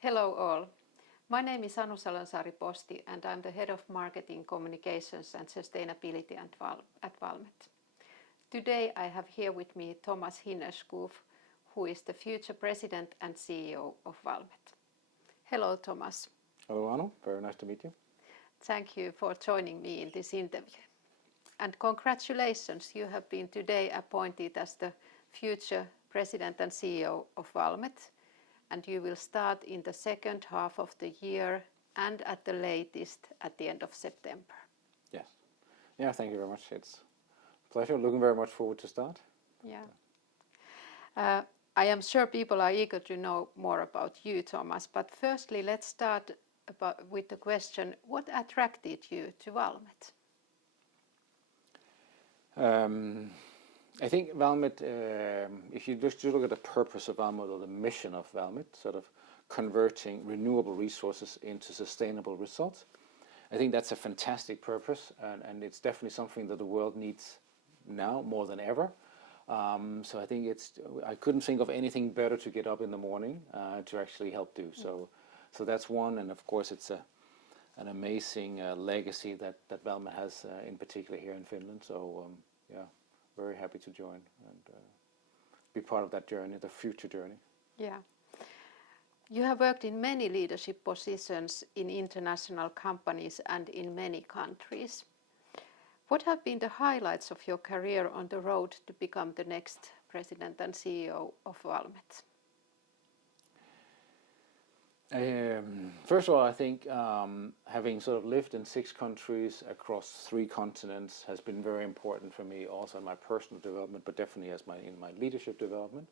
Hello all. My name is Anu Salansaari-Posti and I'm the Head of Marketing, Communications and Sustainability at Valmet. Today I have here with me Thomas Hinnerskov, who is the future President and CEO of Valmet. Hello Thomas. Hello Anu, very nice to meet you. Thank you for joining me in this interview. And congratulations, you have been today appointed as the future President and CEO of Valmet. And you will start in the second half of the year and at the latest at the end of September. Yes. Yeah, thank you very much. It's a pleasure. Looking very much forward to start. Yeah. I am sure people are eager to know more about you, Thomas. But firstly, let's start with the question, what attracted you to Valmet? I think Valmet, if you just look at the purpose of Valmet or the mission of Valmet, sort of converting renewable resources into sustainable results, I think that's a fantastic purpose, and it's definitely something that the world needs now more than ever. So I think I couldn't think of anything better to get up in the morning to actually help do. So that's one, and of course it's an amazing legacy that Valmet has, in particular here in Finland. So yeah. Very happy to join and be part of that journey, the future journey. Yeah. You have worked in many leadership positions in international companies and in many countries. What have been the highlights of your career on the road to become the next President and CEO of Valmet? First of all, I think having sort of lived in 6 countries across 3 continents has been very important for me, also in my personal development, but definitely in my leadership development.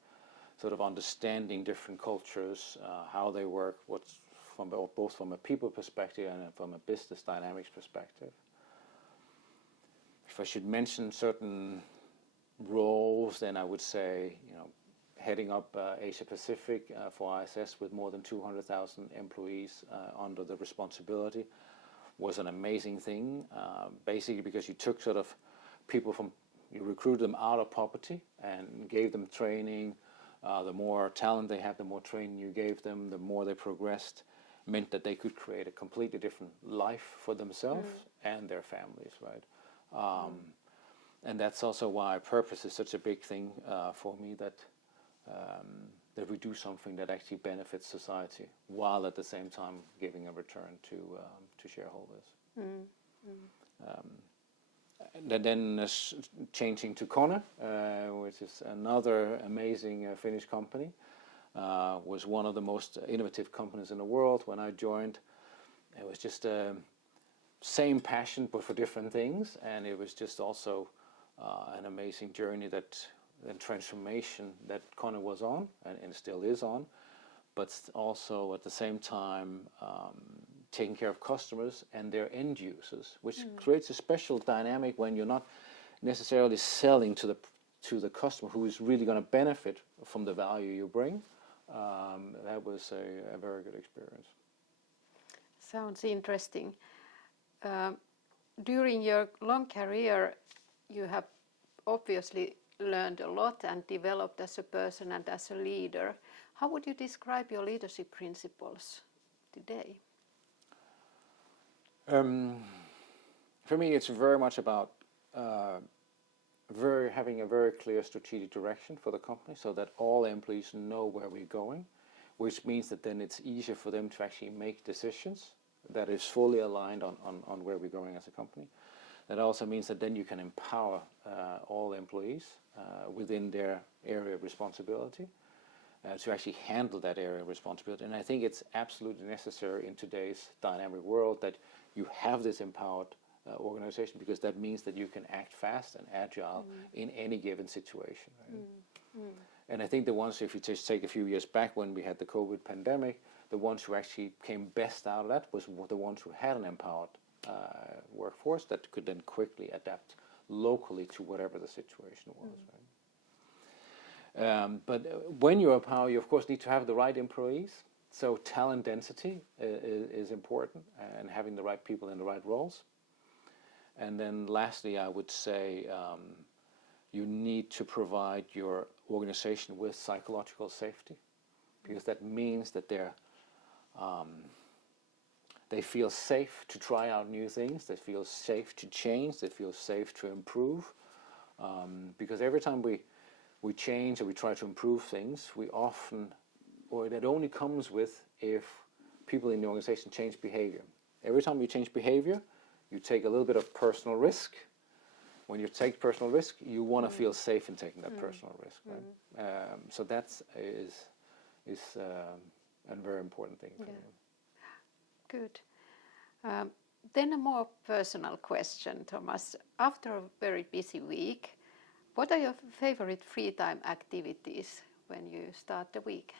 Sort of understanding different cultures, how they work, both from a people perspective and from a business dynamics perspective. If I should mention certain roles, then I would say, heading up Asia Pacific for ISS with more than 200,000 employees under the responsibility was an amazing thing. Basically because you took sort of people you recruited them out of poverty and gave them training. The more talent they have, the more training you gave them, the more they progressed, meant that they could create a completely different life for themselves and their families, right? And that's also why purpose is such a big thing for me, that we do something that actually benefits society while at the same time giving a return to shareholders. Then changing to Kone, which is another amazing Finnish company, was one of the most innovative companies in the world. When I joined, it was just same passion but for different things, and it was just also an amazing journey and transformation that Kone was on and still is on, but also at the same time taking care of customers and their end users, which creates a special dynamic when you're not necessarily selling to the customer who is really going to benefit from the value you bring. That was a very good experience. Sounds interesting. During your long career, you have obviously learned a lot and developed as a person and as a leader. How would you describe your leadership principles today? For me, it's very much about having a very clear strategic direction for the company so that all employees know where we're going, which means that then it's easier for them to actually make decisions that is fully aligned on where we're going as a company. That also means that then you can empower all employees within their area of responsibility to actually handle that area of responsibility. And I think it's absolutely necessary in today's dynamic world that you have this empowered organization, because that means that you can act fast and agile in any given situation. Right? And I think the ones, if you just take a few years back when we had the COVID pandemic, the ones who actually came best out of that was the ones who had an empowered workforce that could then quickly adapt locally to whatever the situation was. Right? But when you empower, you of course need to have the right employees. So talent density is important, and having the right people in the right roles. And then lastly, I would say you need to provide your organization with psychological safety, because that means that they're They feel safe to try out new things. They feel safe to change. They feel safe to improve. Because every time we change or we try to improve things, we often, or that only comes with if people in the organization change behavior. Every time you change behavior, you take a little bit of personal risk. When you take personal risk, you want to feel safe in taking that personal risk. Right? So that is a very important thing for me. Good. Then a more personal question, Thomas. After a very busy week, what are your favorite free time activities when you start the weekend?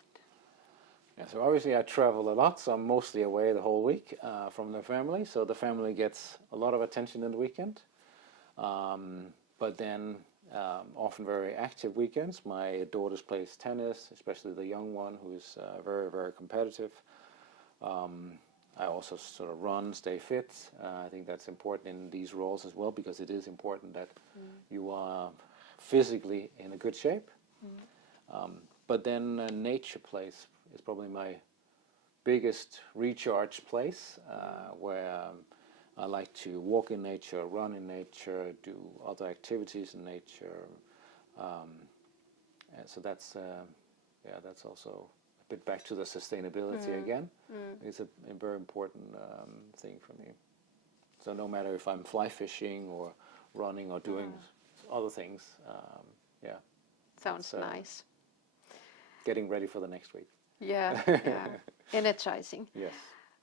Yeah, so obviously I travel a lot, so I'm mostly away the whole week from the family. So the family gets a lot of attention in the weekend. But then often very active weekends. My daughter plays tennis, especially the young one, who is very, very competitive. I also sort of run, stay fit. I think that's important in these roles as well, because it is important that you are physically in a good shape. But then nature place is probably my biggest recharge place, where I like to walk in nature, run in nature, do other activities in nature. And so that's also a bit back to the sustainability again. It's a very important thing for me. So no matter if I'm fly fishing or running or doing other things, Sounds nice. Getting ready for the next week. Yeah. Energizing. Yes.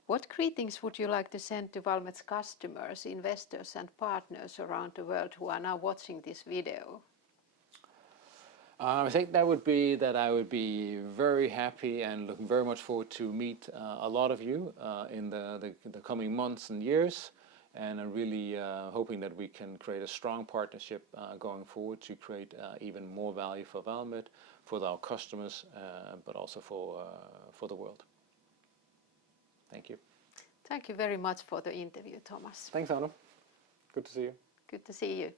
What greetings would you like to send to Valmet's customers, investors and partners around the world who are now watching this video? I think that would be that I would be very happy and looking very much forward to meet a lot of you in the coming months and years, and I'm really hoping that we can create a strong partnership going forward to create even more value for Valmet, for our customers, but also for the world. Thank you. Thank you very much for the interview, Thomas. Thanks, Anna. Good to see you. Good to see you.